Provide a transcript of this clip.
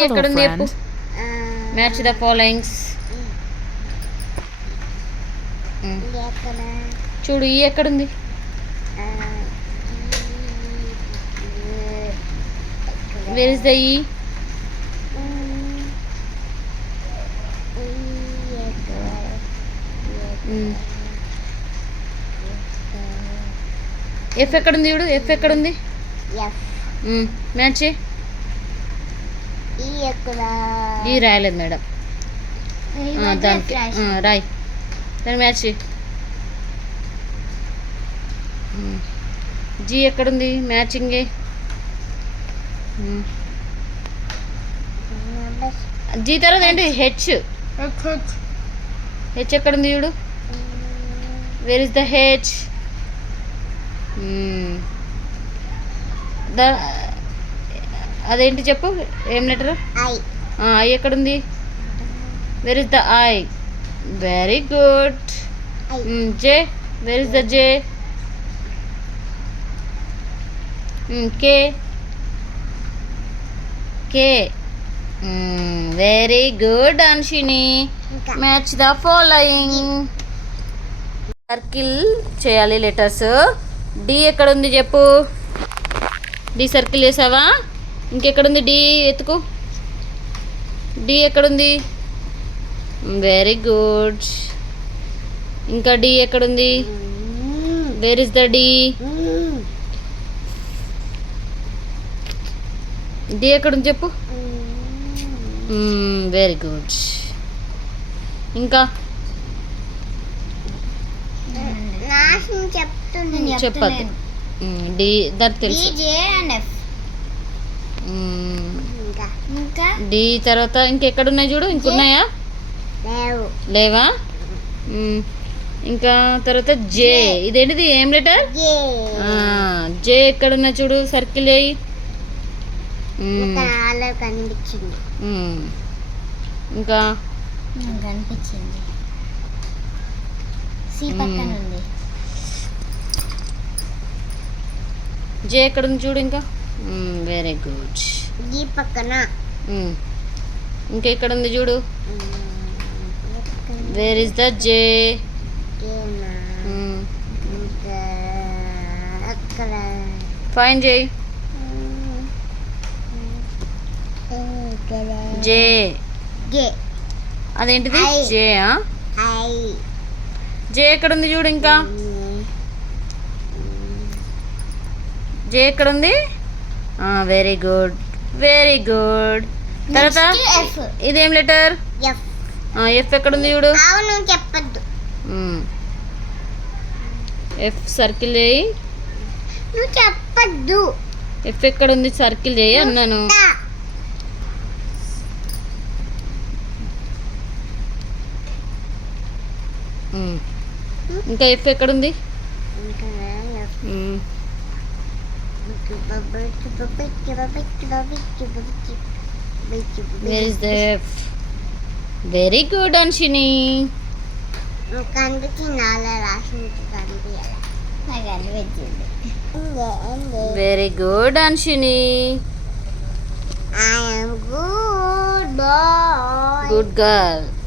ఎక్కడుంది చెప్పు. Match the followings. చూడు ఈ ఎక్కడుంది. వేర్ ఇస్ ద ఈ. ఎఫ్ ఎక్కడుంది చూడు. ఎఫ్ ఎక్కడుంది. మ్యాచ్ ఈ రాయలేదు మేడం. దానికి రాయ్ దాని మ్యాచ్. జీ ఎక్కడుంది. మ్యాచింగే. జీ తర్వాత ఏంటి. హెచ్. హెచ్ ఎక్కడుంది చూడు. Where is the H. అదేంటి చెప్పు. ఏం లెటర్. ఐ ఎక్కడుంది. Where is the I. Very good. J. Where is the J. K. K. Very good Anshini. Match the following. Circle చేయాలి లెటర్స్. డి ఎక్కడ ఉంది చెప్పు. డి సర్కిల్ చేసావా. ఇంకెక్కడుంది. డి ఎత్తుకు. డి ఎక్కడుంది. Very good. ఇంకా డి ఎక్కడుంది. Where is the D. D ఎక్కడుంది చెప్పు. Very good. ఇంకా చెప్పద్దు. డి దానికి తెలుసు. డి తర్వాత ఇంకెక్కడున్నాయి చూడు. ఇంకున్నాయా. లేవా. ఇంకా తర్వాత జే. ఇదేంటిది. ఏం లెటర్. జే ఎక్కడున్నా చూడు. సర్కిల్ అయ్యి. ఇంకా కనిపించింది. జే ఎక్కడుంది చూడు. ఇంకా వెరీ గుడ్. ఈ పక్కన ఇంకా ఎక్కడ ఉంది చూడు. Where is the J. Fine చేయి. జే. అదేంటిది. జే. జే ఎక్కడుంది చూడు. ఇంకా జే ఎక్కడుంది. Very good. Very good. తర్వాత ఇదేం లెటర్. ఎఫ్ ఎక్కడుంది చూడు. చెప్పద్దు. ఎఫ్ సర్కిల్ చేయి. నువ్వు చెప్పద్దు. ఎఫ్ ఎక్కడుంది. సర్కిల్ చేయి అన్నాను. ఇంకా ఎఫ్ ఎక్కడుంది. Where is the F? Very good Anshini. Very good Anshini. I am good boy. Good girl.